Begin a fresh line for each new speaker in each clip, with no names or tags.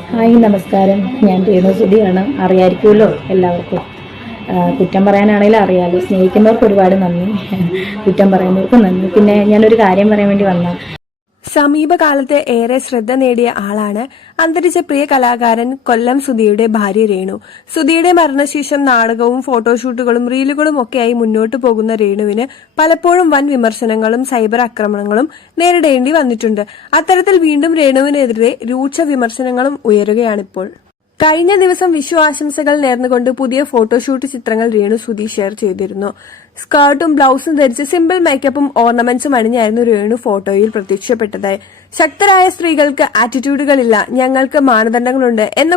Hi നമസ്കാരം. ഞാൻ രേണു സുധിയാണ് അറിയായിരിക്കുമല്ലോ എല്ലാവർക്കും. കുറ്റം പറയാനാണെങ്കിലും അറിയാമല്ലോ സ്നേഹിക്കുന്നവർക്ക് ഒരുപാട് നന്ദി. കുറ്റം പറയുന്നവർക്കും നന്ദി. പിന്നെ ഞാനൊരു കാര്യം പറയാൻ വേണ്ടി വന്ന.
സമീപകാലത്ത് ഏറെ ശ്രദ്ധ നേടിയ ആളാണ് അന്തരിച്ച പ്രിയ കലാകാരൻ കൊല്ലം സുധിയുടെ ഭാര്യ രേണു. സുധിയുടെ മരണശേഷം നാടകവും ഫോട്ടോഷൂട്ടുകളും റീലുകളും ഒക്കെയായി മുന്നോട്ട് പോകുന്ന രേണുവിന് പലപ്പോഴും വൻ വിമർശനങ്ങളും സൈബർ ആക്രമണങ്ങളും നേരിടേണ്ടി വന്നിട്ടുണ്ട്. അത്തരത്തിൽ വീണ്ടും രേണുവിനെതിരെ രൂക്ഷ വിമർശനങ്ങളും ഉയരുകയാണിപ്പോൾ. കഴിഞ്ഞ ദിവസം വിഷു ആശംസകൾ നേർന്നുകൊണ്ട് പുതിയ ഫോട്ടോഷൂട്ട് ചിത്രങ്ങൾ രേണു സുധി ഷെയർ ചെയ്തിരുന്നു. സ്കേർട്ടും ബ്ലൗസും ധരിച്ച് സിമ്പിൾ മേക്കപ്പും ഓർണമെന്റ്സും അണിഞ്ഞായിരുന്നു രേണു ഫോട്ടോയിൽ പ്രത്യക്ഷപ്പെട്ടത്. ശക്തരായ സ്ത്രീകൾക്ക് ആറ്റിറ്റ്യൂഡുകളില്ല ഞങ്ങൾക്ക് മാനദണ്ഡങ്ങളുണ്ട് എന്ന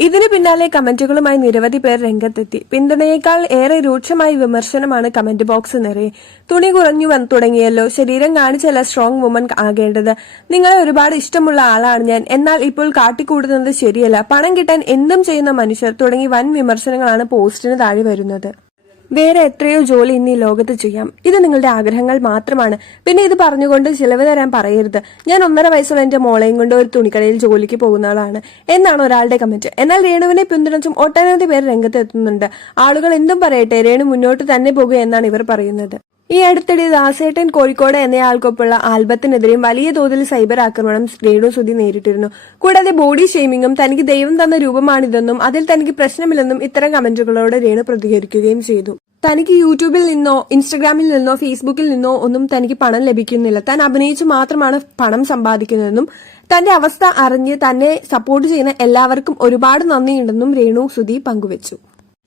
ഇതിനു പിന്നാലെ കമന്റുകളുമായി നിരവധി പേർ രംഗത്തെത്തി. പിന്തുണയേക്കാൾ ഏറെ രൂക്ഷമായ വിമർശനമാണ് കമന്റ് ബോക്സ് നിറയെ. തുണി കുറഞ്ഞു വന്ന് തുടങ്ങിയല്ലോ. ശരീരം കാണിച്ചല്ല സ്ട്രോങ് വുമൻ ആകേണ്ടത്. നിങ്ങളെ ഒരുപാട് ഇഷ്ടമുള്ള ആളാണ് ഞാൻ. എന്നാൽ ഇപ്പോൾ കാട്ടിക്കൂടുന്നത് ശരിയല്ല. പണം കിട്ടാൻ എന്തും ചെയ്യുന്ന മനുഷ്യർ തുടങ്ങി വൻ വിമർശനങ്ങളാണ് പോസ്റ്റിന് താഴെ വരുന്നത്. വേറെ എത്രയോ ജോലി ഇന്ന് ഈ ലോകത്ത് ചെയ്യാം. ഇത് നിങ്ങളുടെ ആഗ്രഹങ്ങൾ മാത്രമാണ്. പിന്നെ ഇത് പറഞ്ഞുകൊണ്ട് ചിലവ് തരാൻ പറയരുത്. ഞാൻ ഒന്നര വയസ്സുള്ള എന്റെ മോളെയും കൊണ്ട് ഒരു തുണിക്കടയിൽ ജോലിക്ക് പോകുന്ന ആളാണ്. എന്നാണ് ഒരാളുടെ കമന്റ് എന്നാൽ രേണുവിനെ പിന്തുണച്ചും ഒട്ടനവധി പേർ രംഗത്ത് എത്തുന്നുണ്ട് ആളുകൾ എന്തും പറയട്ടെ രേണു മുന്നോട്ട് തന്നെ പോകുക എന്നാണ് ഇവർ പറയുന്നത്. ഈ അടുത്തിടെ ദാസേട്ടൻ കോഴിക്കോട് എന്നയാൾക്കൊപ്പമുള്ള ആൽബത്തിനെതിരെയും വലിയ തോതിൽ സൈബർ ആക്രമണം രേണു സുധി നേരിട്ടിരുന്നു. കൂടാതെ ബോഡി ഷെയ്മിങ്ങും തനിക്ക് ദൈവം തന്ന രൂപമാണിതെന്നും അതിൽ തനിക്ക് പ്രശ്നമില്ലെന്നും ഇത്തരം കമന്റുകളോട് രേണു പ്രതികരിക്കുകയും ചെയ്തു. തനിക്ക് യൂട്യൂബിൽ നിന്നോ ഇൻസ്റ്റഗ്രാമിൽ നിന്നോ ഫേസ്ബുക്കിൽ നിന്നോ ഒന്നും തനിക്ക് പണം ലഭിക്കുന്നില്ല. താൻ അഭിനയിച്ചു മാത്രമാണ് പണം സമ്പാദിക്കുന്നതെന്നും തന്റെ അവസ്ഥ അറിഞ്ഞ് തന്നെ സപ്പോർട്ട് ചെയ്യുന്ന എല്ലാവർക്കും ഒരുപാട് നന്ദിയുണ്ടെന്നും രേണു സുധി പങ്കുവച്ചു.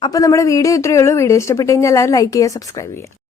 അപ്പൊ നമ്മുടെ വീഡിയോ ഇത്രയേ ഉള്ളൂ. വീഡിയോ ഇഷ്ടപ്പെട്ടു കഴിഞ്ഞാൽ എല്ലാവരും ലൈക്ക് ചെയ്യുക സബ്സ്ക്രൈബ് ചെയ്യുക.